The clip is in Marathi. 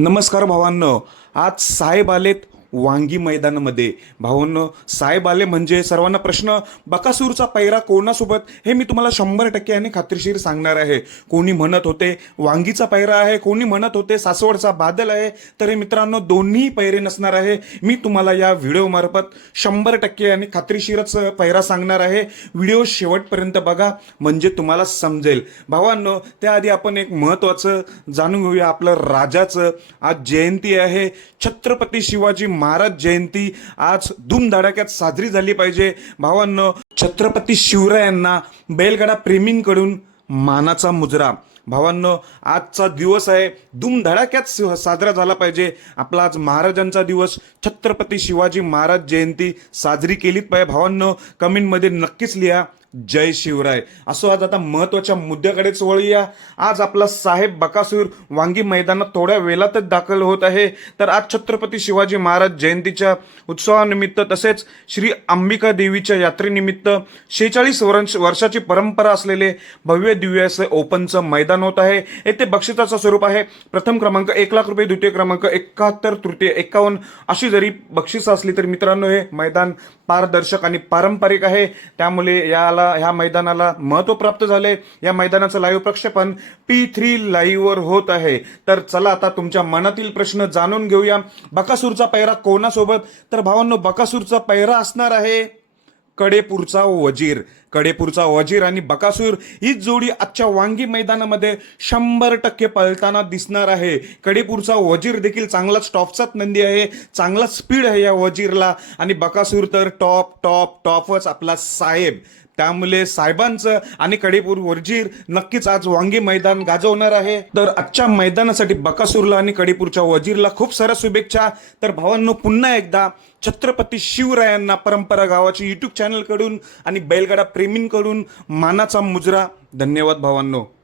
नमस्कार भावांनो. आज साहेब आलेत वांगी मैदानामध्ये. भावांनो साहेब आले म्हणजे सर्वांना प्रश्न बकासूरचा पैरा कोणासोबत? हे मी तुम्हाला शंभर टक्के आणि खात्रीशीर सांगणार आहे. कोणी म्हणत होते वांगीचा पैरा आहे. कोणी म्हणत होते सासवडचा बादल आहे. तर हे मित्रांनो दोन्ही पैरे नसणार आहे. मी तुम्हाला या व्हिडिओमार्फत शंभर टक्के आणि खात्रीशीरच पैरा सांगणार आहे. व्हिडिओ शेवटपर्यंत बघा म्हणजे तुम्हाला समजेल. भावांनो त्याआधी आपण एक महत्त्वाचं जाणून घेऊया. आपलं राजाचं आज जयंती आहे. छत्रपती शिवाजी महाराज जयंती आज धूमधडाक्यात साजरी झाली पाहिजे. भावांनो छत्रपती शिवरायांना बैलगाडा प्रेमींकडून मानाचा मुजरा. भावांनो आजचा दिवस आहे. धुमधडाक्यात साजरा झाला पाहिजे. आपला आज महाराजांचा दिवस. छत्रपती शिवाजी महाराज जयंती साजरी केलीच पाहिजे. भावांनो कमेंटमध्ये नक्कीच लिहा. जय शिवराय. असो आज आता महत्त्वाच्या मुद्द्याकडेच वळूया. आज आपला साहेब बकासूर वांगी मैदानात थोड्या वेळातच दाखल होत आहे. तर आज छत्रपती शिवाजी महाराज जयंतीच्या उत्सवानिमित्त तसेच श्री अंबिका देवीच्या यात्रेनिमित्त शेहेचाळीस वर्ष वर्षाची परंपरा असलेले भव्य दिव्य असं ओपनचं मैदान होत आहे. येथे बक्षिसाचं स्वरूप आहे. प्रथम क्रमांक एक लाख रुपये द्वितीय क्रमांक एकाहत्तर तृतीय एकावन्न. अशी जरी बक्षिसं असली तरी मित्रांनो हे मैदान पारदर्शक आणि पारंपरिक आहे. त्यामुळे याला ह्या मैदानाला महत्त्व प्राप्त झाले या मैदानाचं लाईव्ह प्रक्षेपण पी थ्री लाईव्हवर होत आहे. तर चला आता तुमच्या मनातील प्रश्न जाणून घेऊया. बकासूरचा पैरा कोणासोबत? तर भावांनो बकासूरचा पैरा असणार आहे. कडेपूरचा वजीर. कडेपूरचा वजीर आणि बकासूर ही जोडी आजच्या वांगी मैदानामध्ये शंभर टक्के पळताना दिसणार आहे. कडेपूरचा वजीर देखील चांगलाच टॉपचाच नंदी आहे. चांगला स्पीड आहे या वजीरला. आणि बकासूर तर टॉप टॉप टॉपच आपला साहेब. त्यामुळे साहेबांचं आणि कडेपूर वजीर नक्कीच आज वांगी मैदान गाजवणार आहे. तर आजच्या मैदानासाठी बकासूरला आणि कडेपूरच्या वजीरला खूप साऱ्या शुभेच्छा. तर भावांनो पुन्हा एकदा छत्रपती शिवरायांना परंपरा गावाची युट्यूब चॅनलकडून आणि बैलगाडा प्रेमींकडून मानाचा मुजरा. धन्यवाद भावांनो.